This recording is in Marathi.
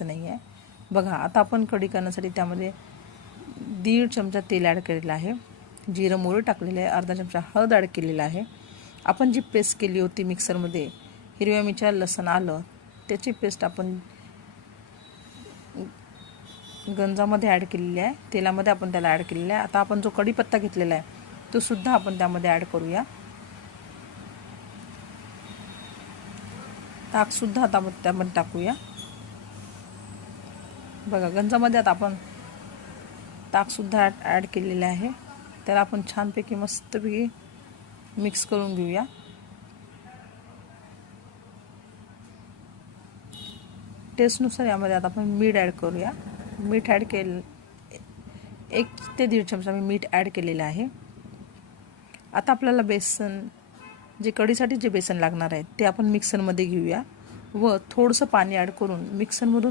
नाही आहे। बघा आता आपण कढी करण्यासाठी त्यामध्ये 1.5 चमचा तेल ॲड केलेलं आहे, जिरं मोहरी टाकलेलं आहे, अर्धा चमचा हळद ॲड केलेला आहे। आपण जी पेस्ट केली होती मिक्सरमध्ये हिरव्या मिरच्या लसूण आलं त्याची पेस्ट आपण गंजामध्ये ॲड केलेली आहे, तेलामध्ये आपण त्याला ॲड केलेलं आहे। आता आपण जो कढीपत्ता घेतलेला आहे तो सुद्धा आपण त्यामध्ये ॲड करूया। ताकसुद्धा आता त्यामध्ये टाकूया। बघा गंजामध्ये आता आपण ताकसुद्धा ॲड केलेलं आहे, त्याला आपण छानपैकी मस्तपैकी मिक्स करून घेऊया। टेस्टनुसार यामध्ये आता आपण मीठ ॲड करूया। मीठ ॲड केलं 1 ते 1.5 चमचा मी मीठ ॲड केलेलं आहे। आता आपल्याला बेसन जे कढीसाठी जे बेसन लागणार आहे ते आपण मिक्सरमध्ये घेऊया व थोडंसं पाणी ॲड करून मिक्सरमधून